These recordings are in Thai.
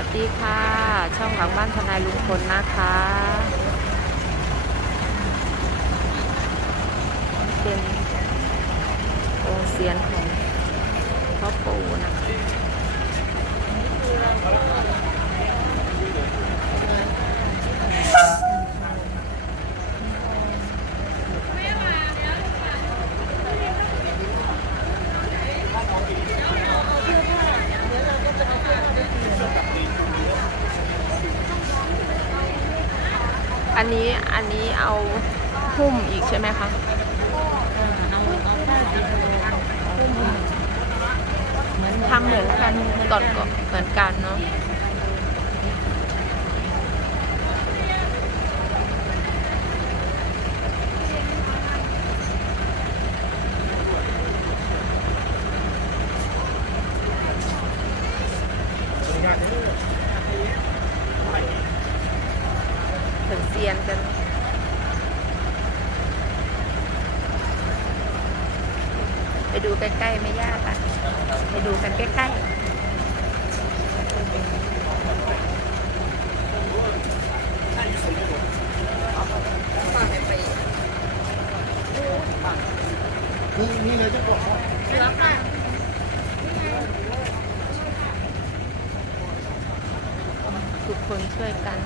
วัสดีค่ะ ช่องหลังบ้านทนายลุงพลนะคะ เป็นองค์เสียนของพ่อปู่นะคะ นนี้อันนี้เอาหุ้มอีกใช่ไหมคะเอาเอาผ้าสีชมพูหุ้มเหมือนทำเหมือนกันก่อนก่อนเหมือนกันเนาะ จียนกัน ไปดูใกล้ๆไม่ยากอะ ไปดูกันใกล้ๆนี่นี่เลยจะบอกว่าทุกคนช่วยกัน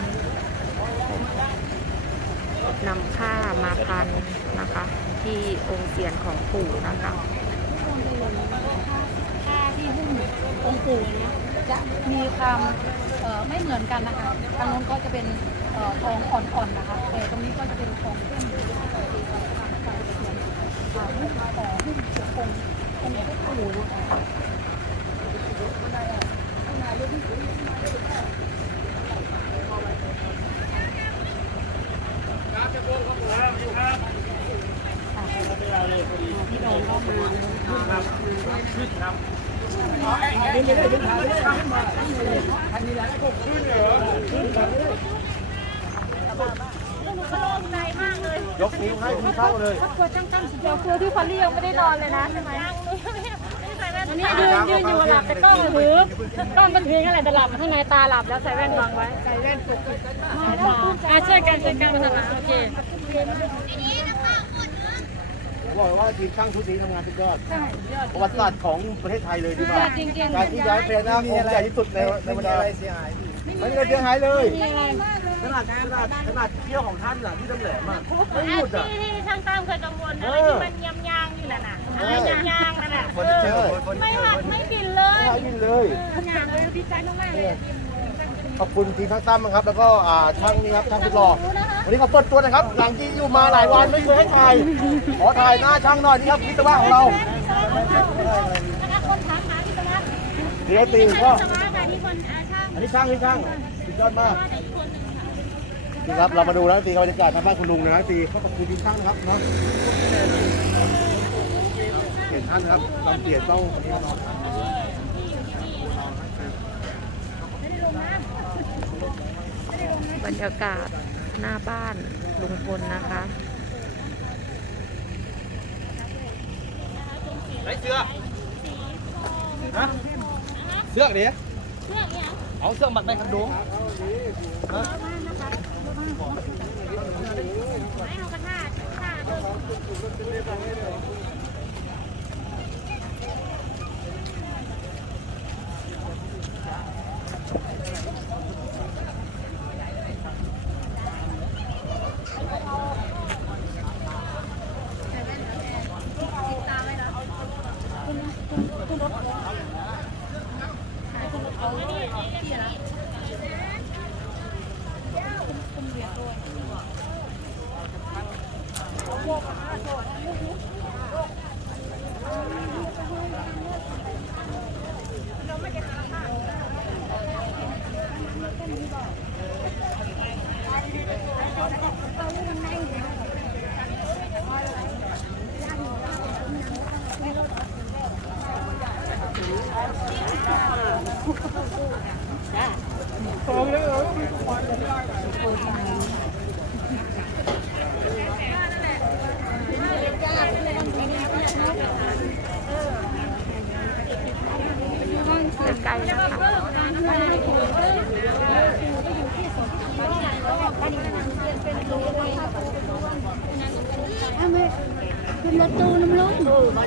นำผ้ามาพันนะคะ ที่องค์เสียนของปู่นะคะผ้าที่หุ้มองค์ปู่เนี้ยจะมีความไม่เหมือนกันนะคะทางโน้นก็จะเป็นทองอ่อนๆนะคะแต่ตรงนี้ก็จะเป็นทองเข้มหุ้มต่อหุ้มเสือคงองค์ปู่นะคะ ที่โดนก็ มายกนิ้วให้คุณเข้าเลยกลัวจังจังเดี๋ยวกลัวที่คนที่ยังไม่ได้นอนเลยนะใช่ไหมอันนี้ยืนยืนอยู่หลับแต่กล้องถือกล้องมันถืออะไรแต่หลับข้างในตาหลับแล้วใส่แว่นบังไว้ใส่แว่นปกปิดตาอะช่วยกันช่วยกันมาทำงานโอเค บอกเลยว่าทีมช่างชุดนี้ทำงานสุดยอดใช่ยอดประวัติศาสตร์ของประเทศไทยเลยดีกว่าจริงจริงการที่ย้ายพญานาคองค์ใหญ่ที่สุดในในบรรดาไม่มีอะไรเสียหายเลยมีอะไรขนาดขนาดขนาดเที่ยวของท่านน่ะที่ตำแหลมอะไม่หยุดอะที่ที่ช่างตั้มเคยกังวลเออะไรอที่มันยำยางอยู่น่ะน่ะอะไรยำยางนั่นน่ะเฟอร์นิเจอร์ไม่หักไม่บินเลยไม่ยินเลยงานเลยดีใจมากๆเลย ขอบคุณทีมช่างตั้มนะครับ แล้วก็อ่าช่างนี่ครับช่างสุดหล่อวันนี้เขาเปิดตัวนะครับ หลังที่อยู่มาหลายวันไม่เคยให้ถ่ายขอถ่ายหน้าช่างหน่อยนี่ครับวิศวะของเราคณะคนถามหาที่ตรงนั้นเดี๋ยวตีก็สมาค่ะที่คนอาช่างอันนี้ช่างนี่ช่างสุดยอดมากว่าแต่อีกคนหนึ่งค่ะนี่ครับเรามาดูแล้วตีบรรยากาศทางบ้านคุณลุงนะตีเขาขอบคุณทีมช่างนะครับเนาะเปลี่ยนท่านนะครับเราเปลี่ยนต้องวันนี้เนาะ รรยากาศหน้าบ้านลุงพลนะคะไหนเสื้อฮะเสื้อเดี๋ยวเรื่องเนี้ยเอาเสื้อมัดไปคันดงไม่เอากระทา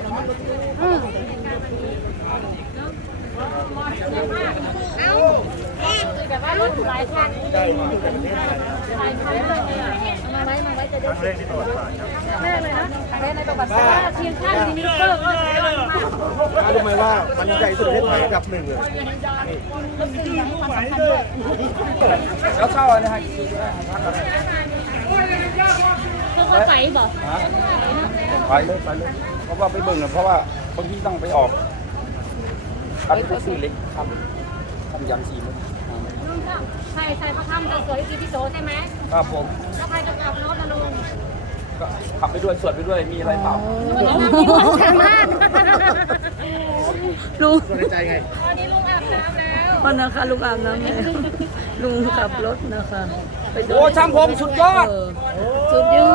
งแบบว่ารถหลายคันหลายคันเลยมาไว้มาไว้จะได้แม่เลยนะแม่ในประวัติศาสตร์เพียงข้างมินิเตอร์ก็สุดยอดมากรู้ไหมว่ามันใหญ่สุดในประเทศไทยอันดับหนึ่งเลยแล้วเข้าอะไรฮะเขาก็ไปบอกไปเลยไปเลย เพราะว่าไปเบิ่งอะเพราะว่าบางทีต้องไปออกคันแท็กซี่เล็กครับทำยันสี่มื้อใช่ใช่พระธรรมจะสวยที่พี่โสใช่ไหมครับผมแล้วใครจะกลับรถนะลุงก็ขับไปด้วยสวดไปด้วยมีอะไรเปล่าลุงส่วนในใจไงตอนนี้ลุงอาบน้ำแล้ววันนะคะลุงอาบน้ำแล้วลุงขับรถนะคะไปดูโอ้ช่างผมสุดยอดเออสุดยอ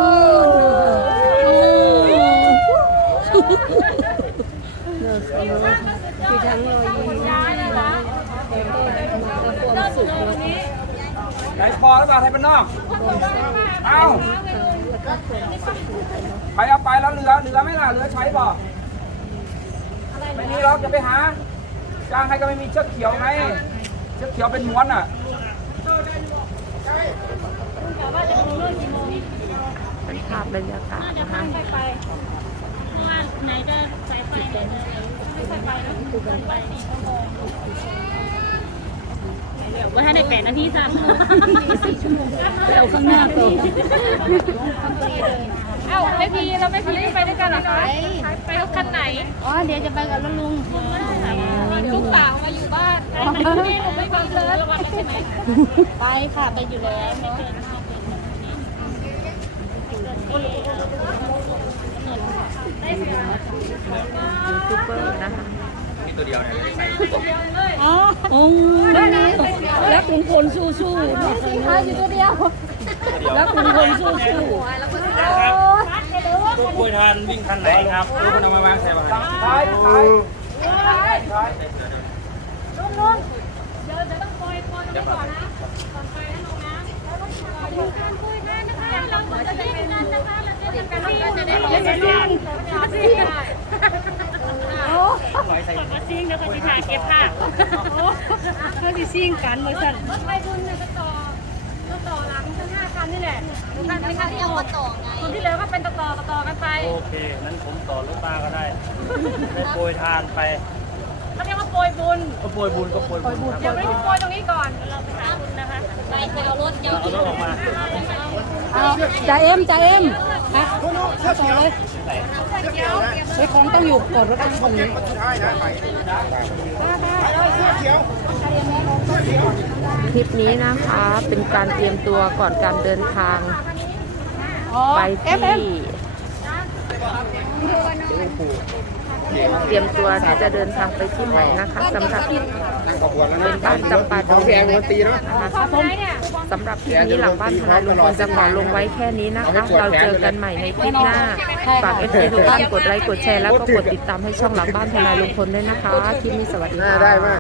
ดนะคะโอ้นะ คือทั้งรอยยิ้มนะคะและความสุขนะคะไหนพอแล้วเปล่าไทยเป็นนอก เอาใครเอาไปแล้วเหลือเหลือไหม่ล่ะเหลือใช้บ่ไม่มีหรอกจะไปหา จ้างให้ก็ไม่มีเชือกเขียวไงเชือกเขียวเป็นม้วนอะเป็นภาพบรรยากาศนะคะ ไปเพราะไหนจะสายไฟไหนจะไม่ค่อยไปนะไปนี่ชั่วโมงเดี๋ยวว่าให้ในแปดนาทีจ้ะสี่ชั่วโมงไปเอาข้างหน้าก่อนเอ้าไม่พีเราไม่พีไปด้วยกันหรอคะไปรถคันไหนอ๋อเดี๋ยวจะไปกับรถลุงลูกสาวมาอยู่บ้านนี่ผมไม่บังเลยวันแล้ไหมไปค่ะไปอยู่แล้วเนาะ ยูทูบเบอร์นะคะอ๋อโอ้รักลุงพลสู้ๆนะคะมาอยู่ตัวเดียวรักลุงพลสู้ตู้กล้วยทานวิ่งคันไหนครับตู้คุณเอามาวางใส่บ้านท้ายท้ายท้ายลุงลุงเดี๋ยวเดี๋ยวต้องโปรยปรยตรงนี้ก่อนนะก่อนไปนะลงนะแล้วต้องขอบคุณการคุยกันนะคะเราจะได้กันนะคะเราจะได้กันเราจะได้เล่นกัน มาซิ่งเดี๋ยวเขาจะถ่ายเก็บภาพเขาจะซิ่งกันเหมือนกันรถไฟบุญเนี่ยก็ต่อก็ต่อหลังทั้งห้าคันนี่แหละคันนี้คันที่เอามาต่อไงคนที่เหลือก็เป็นต่อต่อต่อกันไป โอเคนั้นผมต่อรถตาก็ได้ได้โปรยทานไปเขาเรียกว่าโปรยบุญก็โปรยบุญก็โปรยบุญครับเดี๋ยวไม่ได้โปรยตรงนี้ก่อนไปจะเอารถเดี๋ยวเอารถออกมาจ่าเอ็มจ่าเอ็ม เสื้อเขียวใช้ของต้องอยู่ก่อนรถต้องคนนี้คลิปนี้นะคะเป็นการเตรียมตัวก่อนการเดินทาง ไปที่ เตรียมตัวที่จะเดินทางไปที่ไหนนะคะสำหรับขบวนแล้วเป็นบ้านจำปาดของงแพงมันตีเนาะนะคะสำหรับคลิปนี้หลังบ้านทนายลุงพลจะขอลงไว้แค่นี้นะคะ เราเจอกันใหม่ในคลิปหน้าฝากเอฟซีทุกท่านกดไลค์กดแชร์แล้วก็กดติดตามให้ช่องหลังบ้านทนายลุงพลด้วยนะคะคลิปนี้สวัสดีค่ะ